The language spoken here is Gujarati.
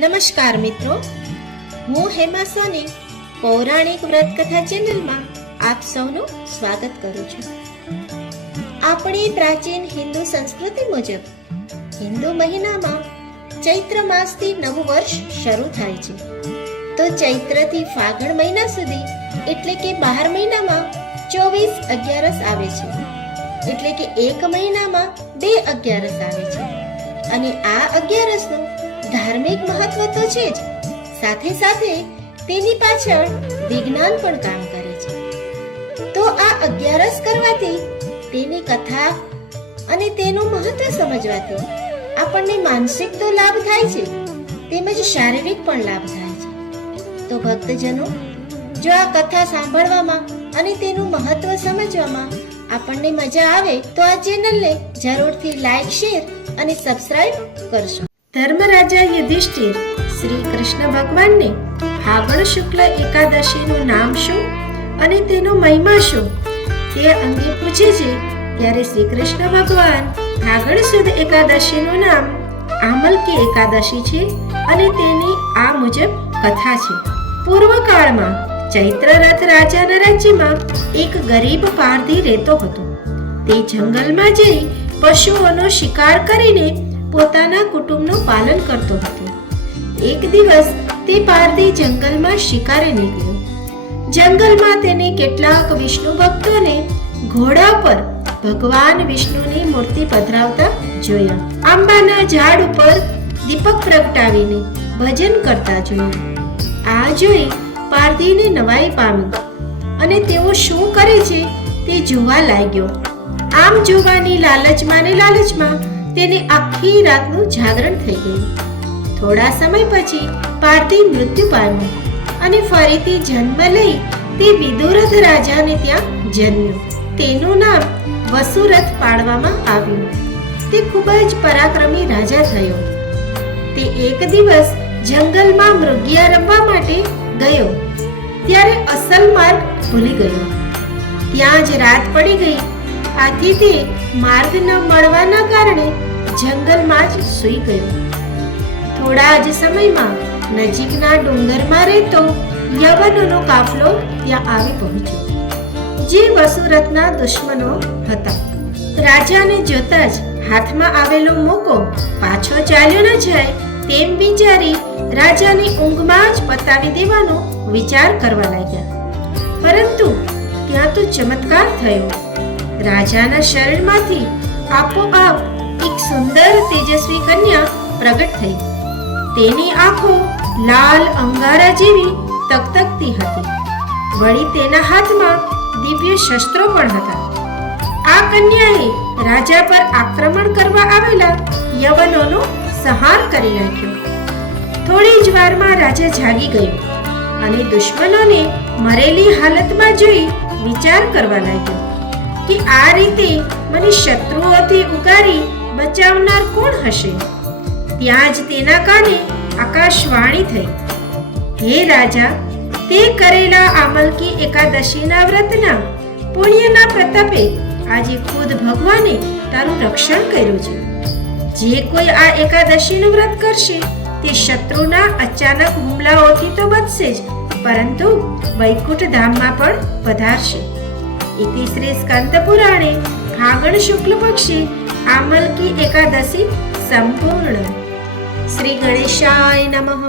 નમસ્કાર મિત્રો, હું હેમા સોની પૌરાણિક વ્રત કથા ચેનલમાં આપ સૌનું સ્વાગત કરું છું. આપણી પ્રાચીન હિન્દુ સંસ્કૃતિ મુજબ હિન્દુ મહિનામાં ચૈત્ર માસથી નવું વર્ષ શરૂ થાય છે. તો ચૈત્રથી ફાગણ મહિના સુધી એટલે કે 12 મહિનામાં 24 અગિયારસ આવે છે. એટલે કે એક મહિનામાં 2 અગિયારસ આવે છે. અને આ અગિયારસનું ધાર્મિક મહત્વ તો છે જ, સાથે સાથે તેની પાછળ વિજ્ઞાન પણ કામ કરે છે. તો આ અગિયારસ કરવાથી, તેની કથા અને તેનું મહત્વ સમજવાથી આપણને માનસિક તો લાભ થાય છે, તેમજ શારીરિક પણ લાભ થાય છે. તો ભક્તજનો, જો આ કથા સાંભળવામાં અને તેનું મહત્વ સમજવામાં આપણને મજા આવે તો આ ચેનલને જરૂરથી લાઈક, શેર અને સબસ્ક્રાઇબ કરશો. ધર્મરાજા યુધિષ્ઠિર શ્રી કૃષ્ણ ભગવાનને ફાગણ શુક્લ એકાદશીનું નામ શું અને તેનો મહિમા શું તે અંગે પૂછે છે. ત્યારે શ્રી કૃષ્ણ ભગવાન ફાગણ સુદ એકાદશીનું નામ આમલકી એકાદશી છે અને તેની આ મુજબ કથા છે. પૂર્વકાળમાં ચૈત્રરથ રાજાના રાજ્યમાં એક ગરીબ પારધી રહેતો હતો. તે જંગલમાં જઈ પશુઓનો શિકાર કરીને પોતાના કુટુંબનું પાલન કરતો હતો. એક દિવસ તે પારધી જંગલમાં શિકારે નીકળ્યો. જંગલમાં તેને કેટલાક વિષ્ણુ ભક્તોને ઘોડા પર ભગવાન વિષ્ણુની મૂર્તિ પધરાવતા જોયા. આંબાના ઝાડ ઉપર દીપક પ્રગટાવીને ભજન કરતા જોયા. આ જોઈ પારધીને નવાઈ પામી અને તેઓ શું કરે છે તે જોવા લાગ્યો. આમ જોવાની લાલચમાં તેને આખી રાતનું જાગરણ થઈ ગયું. થોડા સમય પછી પારધી મૃત્યુ પામ્યો અને ફરીથી જન્મ લઈ તે વિદુરથ રાજાને ત્યાં જન્મ્યો. તેનું નામ વસુરથ પાડવામાં આવ્યું. તે ખૂબ જ પરાક્રમી રાજા થયો. તે એક દિવસ જંગલમાં મૃગિયા રમવા માટે ગયો, ત્યારે અસલ માર્ગ ભૂલી ગયો. ત્યાં જ રાત પડી ગઈ. આથી તે માર્ગ ન મળવાના કારણે જંગલમાં જ સૂઈ ગયો. થોડા જ સમયમાં નજીકના ડુંગરમાં રહેતો યવનોનો કાફલો ત્યાં આવી પહોંચ્યો, જે વસુરથના દુશ્મનો હતા. રાજાને જોતા જ હાથમાં આવેલો મોકો પાછો ચાલ્યો ન જાય તેમ વિચારી રાજાની ઊંઘમાં જ પતાવી દેવાનો વિચાર કરવા લાગ્યા. પરંતુ ત્યાં તો ચમત્કાર થયો. રાજાના શરીરમાંથી આપોઆપ એક સુંદર તેજસ્વી કન્યા પ્રગટ થઈ. તેની આંખો લાલ અંગારા જેવી તકતકતી હતી. વળી તેના હાથમાં દિવ્ય શસ્ત્રો પણ હતા. આ કન્યાએ રાજા પર આક્રમણ કરવા આવેલા યવનોનો સંહાર કરી નાખ્યો. થોડી જ વારમાં રાજા જાગી ગયો અને દુશ્મનોને મરેલી હાલતમાં જોઈ વિચાર કરવા લાગ્યો કે આ રીતે મને શત્રુઓથી ઉગારી બચાવનાર કોણ હશે. ત્યાં જ તેના કાને આકાશવાણી થઈ, હે રાજા, તે કરેલા આમલકી એકાદશીના વ્રતના પુણ્યના પ્રતાપે આજે ખુદ ભગવાને તારું રક્ષણ કર્યું છે. જે કોઈ આ એકાદશીનું વ્રત કરશે તે શત્રુના અચાનક હુમલાઓથી તો બચશે જ, પરંતુ વૈકુંઠ ધામમાં પણ પધારશે. ઇતિ શ્રી સ્કંદ પુરાણે ફાગણ શુક્લ પક્ષે આમલકી એકાદશી સંપૂર્ણ. શ્રી ગણેશાય નમઃ.